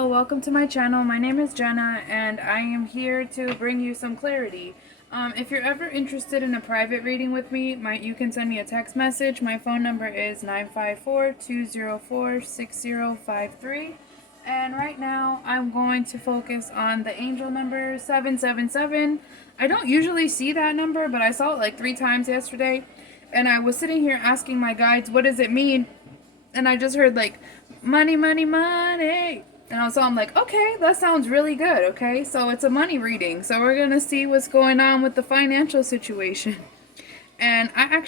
Hello, welcome to my channel. My name is Jenna and I am here to bring you some clarity. If you're ever interested in a private reading with me, you can send me a text message. My phone number is 954-204-6053. And right now I'm going to focus on the angel number 777. I don't usually see that number, but I saw it like 3 times yesterday. And I was sitting here asking my guides, what does it mean? And I just heard like money, money, money. And also I'm like, okay, that sounds really good. Okay, so it's a money reading. So we're gonna see what's going on with the financial situation. And I'm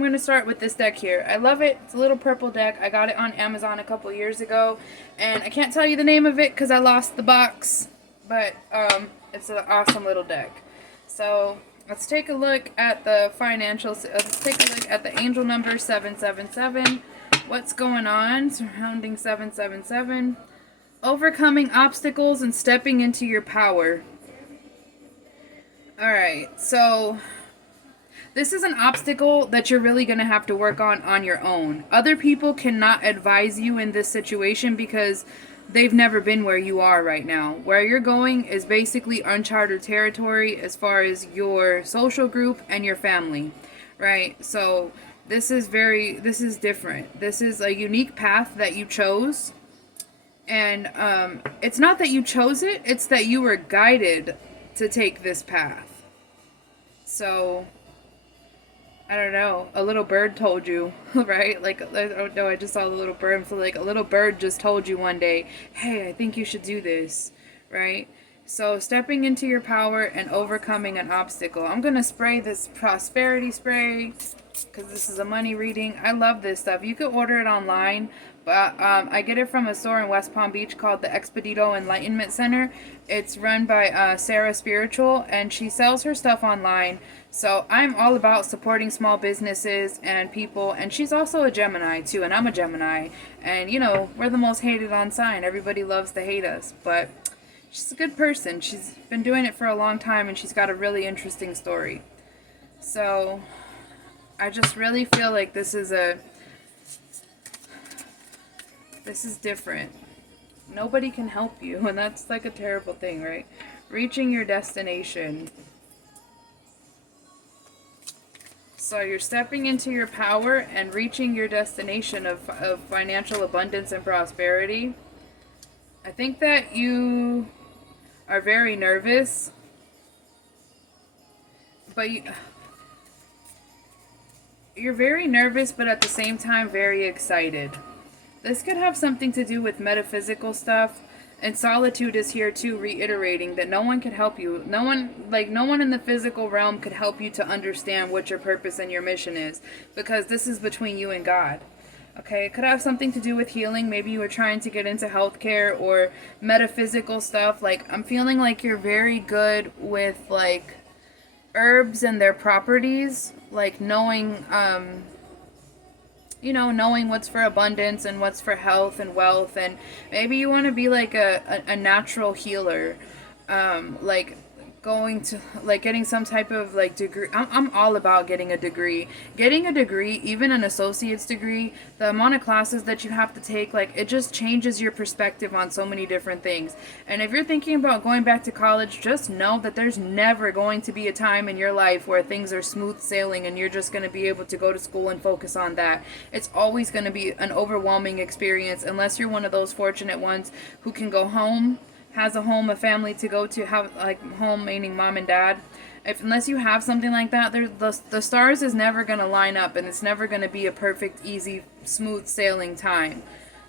gonna start with this deck here. I love it. It's a little purple deck. I got it on Amazon a couple years ago, and I can't tell you the name of it because I lost the box. But it's an awesome little deck. So let's take a look at the let's take a look at the angel number 777. What's going on surrounding 777? Overcoming obstacles and stepping into your power. Alright, so this is an obstacle that you're really going to have to work on your own. Other people cannot advise you in this situation because they've never been where you are right now. Where you're going is basically uncharted territory as far as your social group and your family, right? So this is different. This is a unique path that you chose. And it's not that you chose it, it's that you were guided to take this path. So, I don't know, a little bird told you, right? Like, I don't know, I just saw the little bird. So, like, a little bird just told you one day, hey, I think you should do this, right? So, stepping into your power and overcoming an obstacle. I'm going to spray this prosperity spray because this is a money reading. I love this stuff. You can order it online, but I get it from a store in West Palm Beach called the Expedito Enlightenment Center. It's run by Sarah Spiritual, and she sells her stuff online. So I'm all about supporting small businesses and people, and she's also a Gemini too, and I'm a Gemini. And, you know, we're the most hated on sign. Everybody loves to hate us, but she's a good person. She's been doing it for a long time, and she's got a really interesting story. So I just really feel like this is different. Nobody can help you, and that's like a terrible thing, right? Reaching your destination. So you're stepping into your power and reaching your destination of financial abundance and prosperity. I think that you are very nervous, but you're very nervous, but at the same time very excited. This could have something to do with metaphysical stuff, and solitude is here too, reiterating that no one could help you. No one in the physical realm could help you to understand what your purpose and your mission is, because this is between you and God. Okay, it could have something to do with healing. Maybe you were trying to get into healthcare or metaphysical stuff. Like, I'm feeling like you're very good with, like, herbs and their properties, like knowing knowing what's for abundance and what's for health and wealth. And maybe you want to be like a natural healer, like going to, like, getting some type of like degree. I'm all about getting a degree, even an associate's degree. The amount of classes that you have to take, like, it just changes your perspective on so many different things. And if you're thinking about going back to college, just know that there's never going to be a time in your life where things are smooth sailing and you're just going to be able to go to school and focus on that. It's always going to be an overwhelming experience, unless you're one of those fortunate ones who can go home, has a home, a family to go to, have, like, home meaning mom and dad. Unless you have something like that, the stars is never going to line up, and it's never going to be a perfect, easy, smooth sailing time,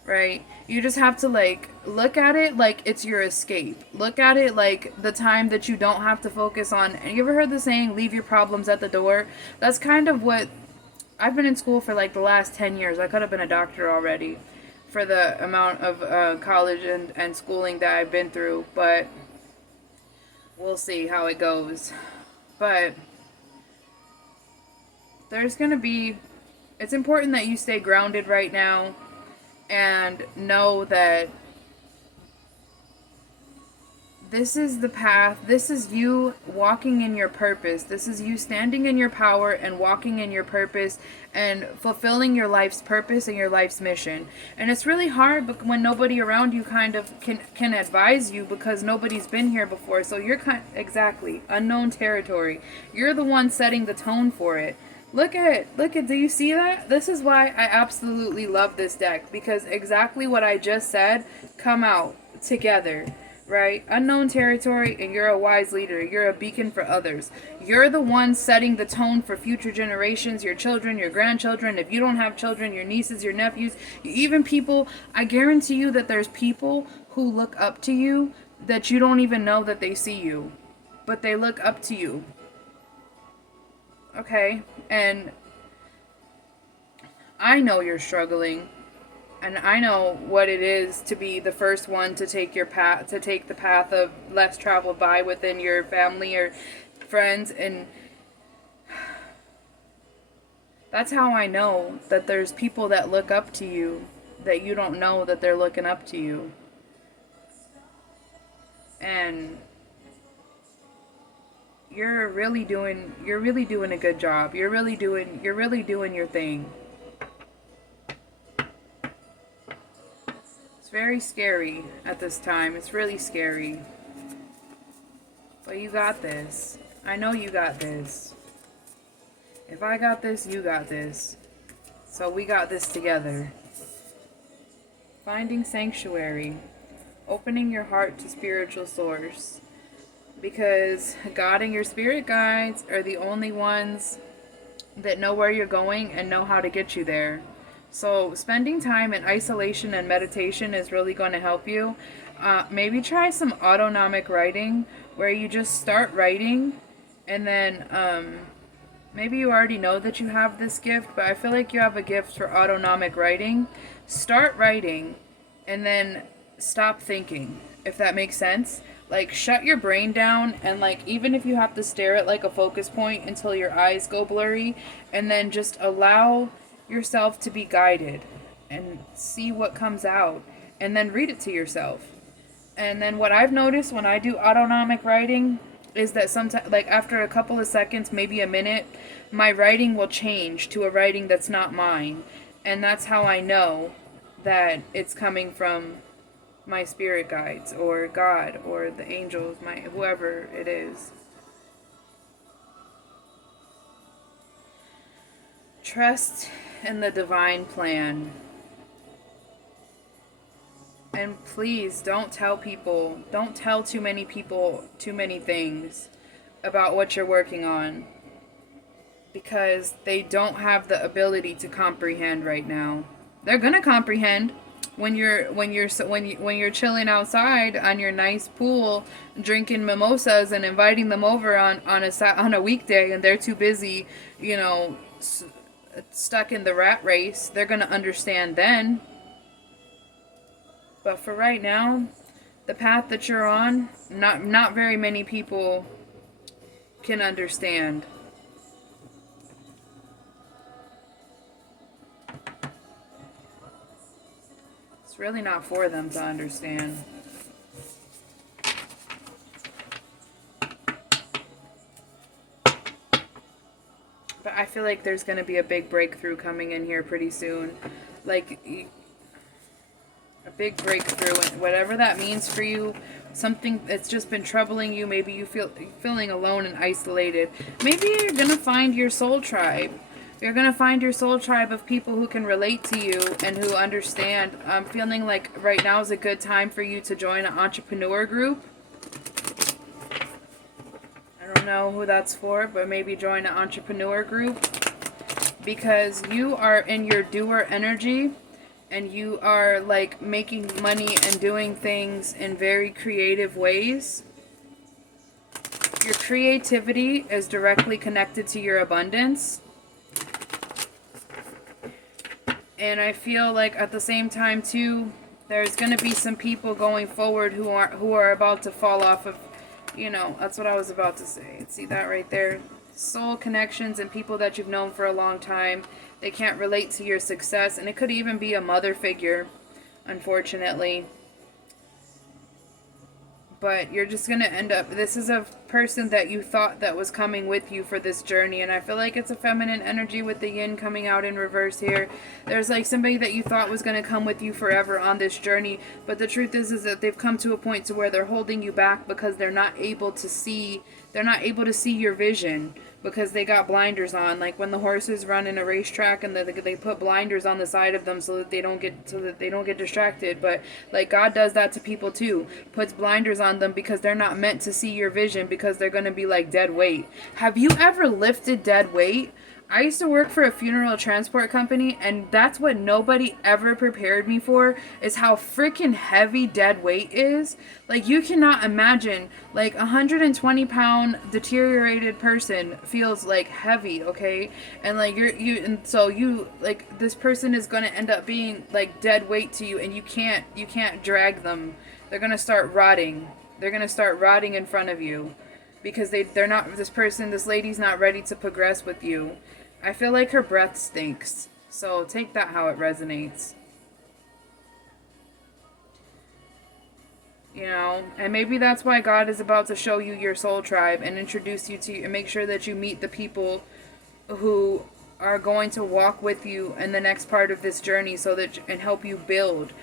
right? You just have to, like, look at it like it's your escape. Look at it like the time that you don't have to focus on. And you ever heard the saying, leave your problems at the door? That's kind of what I've been in school for, like, the last 10 years. I could have been a doctor already for the amount of college and schooling that I've been through, but we'll see how it goes. But it's important that you stay grounded right now and know that This is the path. This is you walking in your purpose. This is you standing in your power and walking in your purpose and fulfilling your life's purpose and your life's mission. And it's really hard when nobody around you kind of can advise you because nobody's been here before. So you're exactly unknown territory. You're the one setting the tone for it. Look at it. Look at, do you see that? This is why I absolutely love this deck, because exactly what I just said come out together. Right? Unknown territory, and you're a wise leader. You're a beacon for others. You're the one setting the tone for future generations, your children, your grandchildren. If you don't have children, your nieces, your nephews, even people. I guarantee you that there's people who look up to you that you don't even know that they see you, but they look up to you. Okay? And I know you're struggling. And I know what it is to be the first one to take your path, to take the path of less traveled by within your family or friends. And that's how I know that there's people that look up to you that you don't know that they're looking up to you. And you're really doing a good job. You're really doing your thing. Very scary at this time. It's really scary. But you got this. I know you got this. If I got this, you got this. So we got this together. Finding sanctuary. Opening your heart to spiritual source. Because God and your spirit guides are the only ones that know where you're going and know how to get you there. So spending time in isolation and meditation is really going to help you. Maybe try some autonomic writing, where you just start writing, and then maybe you already know that you have this gift, but I feel like you have a gift for autonomic writing. Start writing, and then stop thinking, if that makes sense. Like, shut your brain down, and like, even if you have to stare at like a focus point until your eyes go blurry, and then just allow yourself to be guided and see what comes out, and then read it to yourself. And then what I've noticed when I do autonomic writing is that sometimes, like after a couple of seconds, maybe a minute, my writing will change to a writing that's not mine. And that's how I know that it's coming from my spirit guides or God or the angels, my whoever it is. Trust in the divine plan. And please don't tell too many people too many things about what you're working on, because they don't have the ability to comprehend right now. They're going to comprehend when you're chilling outside on your nice pool drinking mimosas and inviting them over on a weekday, and they're too busy, stuck in the rat race. They're going to understand then. But for right now, the path that you're on, not very many people can understand. It's really not for them to understand. But I feel like there's going to be a big breakthrough coming in here pretty soon. Like, a big breakthrough, and whatever that means for you, something that's just been troubling you. Maybe you feeling alone and isolated. Maybe you're going to find your soul tribe. You're going to find your soul tribe of people who can relate to you and who understand. I'm feeling like right now is a good time for you to join an entrepreneur group. I don't know who that's for, but maybe join an entrepreneur group, because you are in your doer energy and you are like making money and doing things in very creative ways. Your creativity is directly connected to your abundance. And I feel like at the same time too, there's going to be some people going forward who are about to fall off of, that's what I was about to say. See that right there? Soul connections and people that you've known for a long time. They can't relate to your success, and it could even be a mother figure, unfortunately. but you're just gonna end up, this is a person that you thought that was coming with you for this journey, and I feel like it's a feminine energy with the yin coming out in reverse here. There's like somebody that you thought was gonna come with you forever on this journey, but the truth is that they've come to a point to where they're holding you back because they're not able to see your vision, because they got blinders on. Like when the horses run in a racetrack and they put blinders on the side of them so that they don't get distracted. But like God does that to people too, puts blinders on them because they're not meant to see your vision, because they're going to be like dead weight. Have you ever lifted dead weight? I used to work for a funeral transport company, and that's what nobody ever prepared me for, is how freaking heavy dead weight is. Like, you cannot imagine, like, 120-pound deteriorated person feels like heavy, okay? And like like, this person is going to end up being like dead weight to you, and you can't drag them. They're going to start rotting. They're going to start rotting in front of you, because this lady's not ready to progress with you. I feel like her breath stinks. So take that how it resonates. You know, and maybe that's why God is about to show you your soul tribe and introduce you to, and make sure that you meet the people who are going to walk with you in the next part of this journey, and help you build.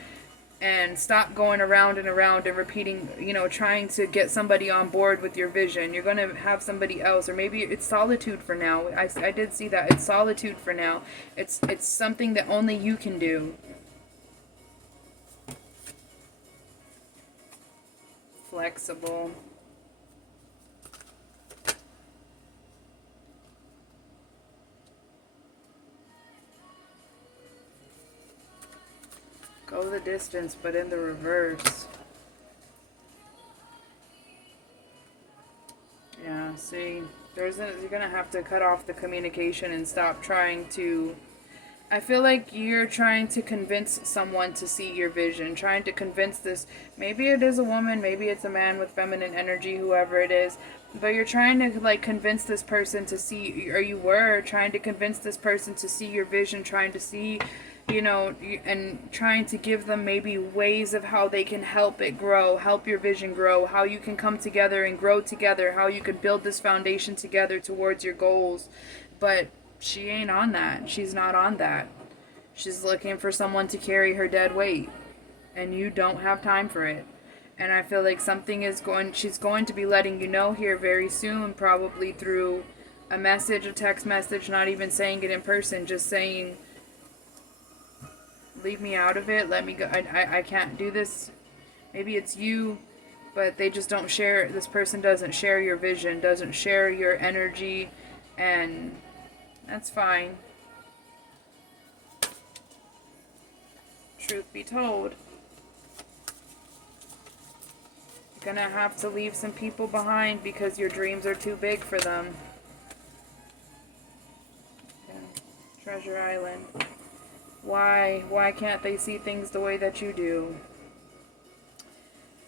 And stop going around and around and repeating, trying to get somebody on board with your vision. You're going to have somebody else, or maybe it's solitude for now. I did see that. It's solitude for now. It's something that only you can do. Flexible. Go the distance, but in the reverse. Yeah, see, you're gonna have to cut off the communication and stop trying to. I feel like you're trying to convince someone to see your vision, trying to convince this. Maybe it is a woman, maybe it's a man with feminine energy, whoever it is. But you're trying to like convince this person to see, or you were trying to convince this person to see your vision, trying to see, and trying to give them maybe ways of how they can help it grow, help your vision grow, how you can come together and grow together, how you can build this foundation together towards your goals. But she ain't on that. She's not on that. She's looking for someone to carry her dead weight, and you don't have time for it. And I feel like she's going to be letting you know here very soon, probably through a message, a text message, not even saying it in person, just saying, leave me out of it, let me go, I can't do this. Maybe it's you, but they just don't share, this person doesn't share your vision, doesn't share your energy, and that's fine. Truth be told, you're gonna have to leave some people behind because your dreams are too big for them. Yeah. Treasure Island. Why can't they see things the way that you do?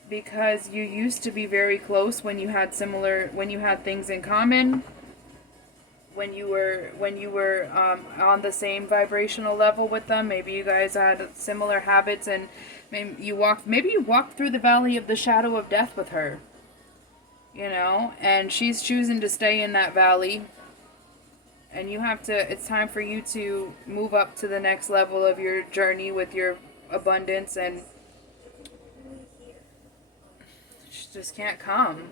Because you used to be very close when you had things in common, when you were on the same vibrational level with them. Maybe you guys had similar habits, and maybe you walked through the valley of the shadow of death with her, and she's choosing to stay in that valley. And it's time for you to move up to the next level of your journey with your abundance, and she just can't come.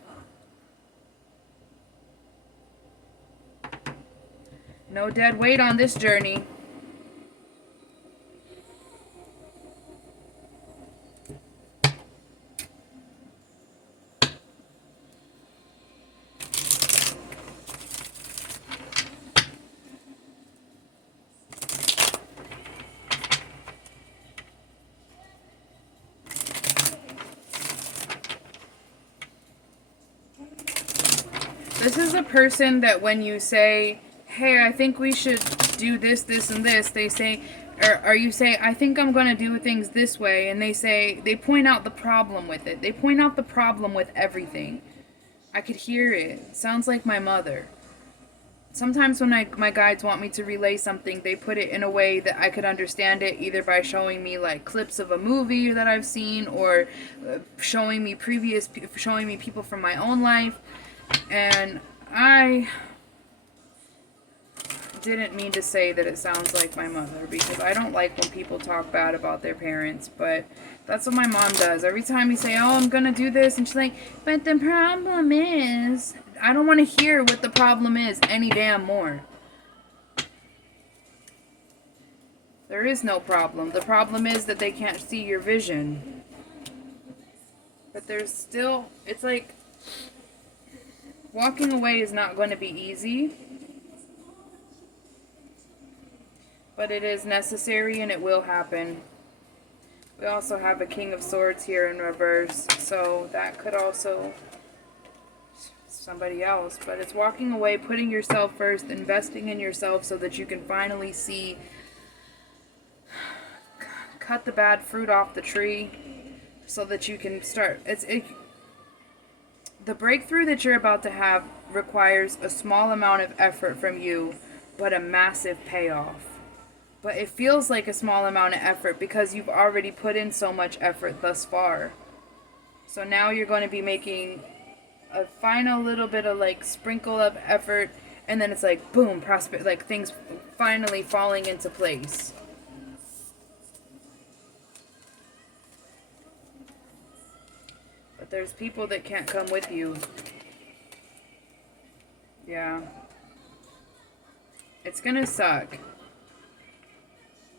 No dead weight on this journey. This is a person that when you say, hey, I think we should do this, this, and this, they say, or you say, I think I'm going to do things this way, and they point out the problem with it. They point out the problem with everything. I could hear it. It sounds like my mother. sometimes when my guides want me to relay something, they put it in a way that I could understand it, either by showing me like clips of a movie that I've seen, or showing me people from my own life. And I didn't mean to say that it sounds like my mother, because I don't like when people talk bad about their parents, but that's what my mom does. Every time you say, oh, I'm gonna do this, and she's like, but the problem is, I don't want to hear what the problem is any damn more. There is no problem. The problem is that they can't see your vision. But there's still, it's like, walking away is not going to be easy. But it is necessary and it will happen. We also have a King of Swords here in reverse, so that could also somebody else. But it's walking away, putting yourself first, investing in yourself so that you can finally see, cut the bad fruit off the tree, so that you can start. The breakthrough that you're about to have requires a small amount of effort from you, but a massive payoff. But it feels like a small amount of effort because you've already put in so much effort thus far. So now you're going to be making a final little bit of like sprinkle of effort, and then it's like boom, like things finally falling into place. But there's people that can't come with you. Yeah. It's gonna suck.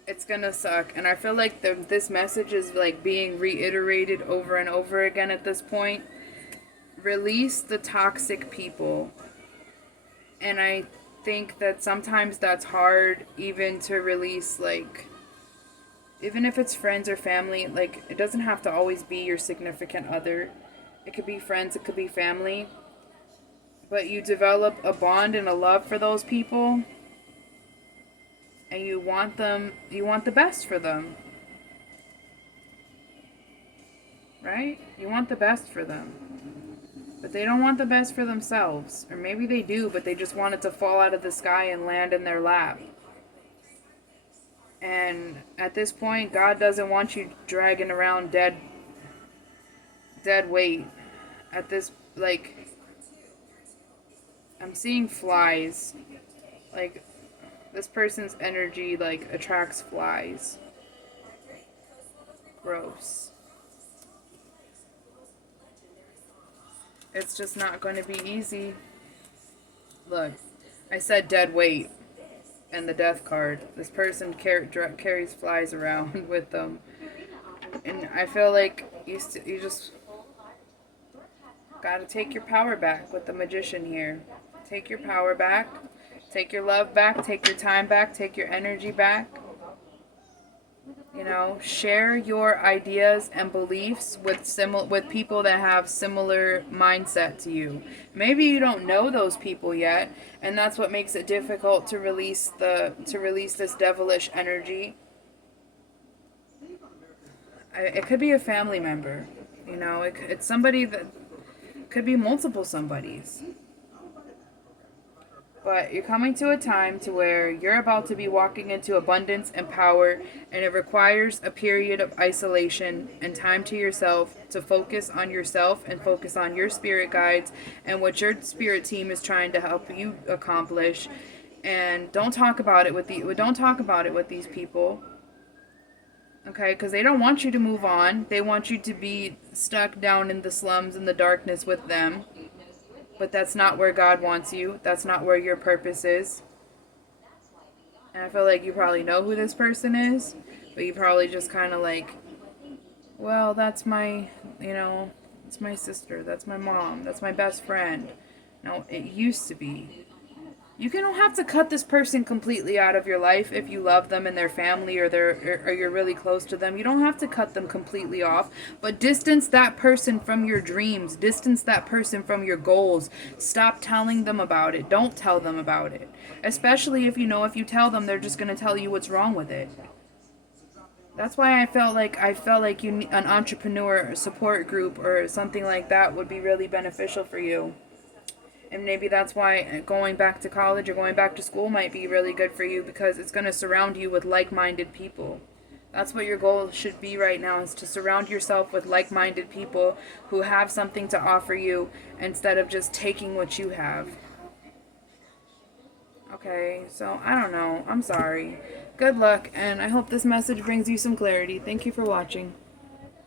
It's gonna suck, and I feel like this message is like being reiterated over and over again at this point. Release the toxic people. And I think that sometimes that's hard even to release, like, even if it's friends or family, like, it doesn't have to always be your significant other. It could be friends, it could be family. But you develop a bond and a love for those people, and you want the best for them. Right? You want the best for them. But they don't want the best for themselves. Or maybe they do, but they just want it to fall out of the sky and land in their lap. And at this point, God doesn't want you dragging around dead weight. At this, like, I'm seeing flies. Like, this person's energy, like, attracts flies. Gross. It's just not going to be easy. Look, I said dead weight and the death card. This person carries flies around with them. And I feel like you just gotta take your power back with the magician here. Take your power back. Take your love back, take your time back, take your energy back. You know, share your ideas and beliefs with people that have similar mindset to you. Maybe you don't know those people yet, and that's what makes it difficult to release this devilish energy. It could be a family member, you know, it's somebody that could be multiple somebodies. But you're coming to a time to where you're about to be walking into abundance and power, and it requires a period of isolation and time to yourself to focus on yourself and focus on your spirit guides and what your spirit team is trying to help you accomplish. And don't talk about it with these people. Okay, because they don't want you to move on. They want you to be stuck down in the slums and the darkness with them. But that's not where God wants you. That's not where your purpose is. And I feel like you probably know who this person is, but you probably just kind of like, well, that's my, it's my sister. That's my mom. That's my best friend. No, it used to be. You don't have to cut this person completely out of your life if you love them and their family, or you're really close to them. You don't have to cut them completely off, but distance that person from your dreams. Distance that person from your goals. Stop telling them about it. Don't tell them about it. Especially if you tell them, they're just going to tell you what's wrong with it. That's why I felt like an entrepreneur support group or something like that would be really beneficial for you. And maybe that's why going back to college or going back to school might be really good for you, because it's going to surround you with like-minded people. That's what your goal should be right now, is to surround yourself with like-minded people who have something to offer you instead of just taking what you have. Okay, so I don't know. I'm sorry. Good luck, and I hope this message brings you some clarity. Thank you for watching.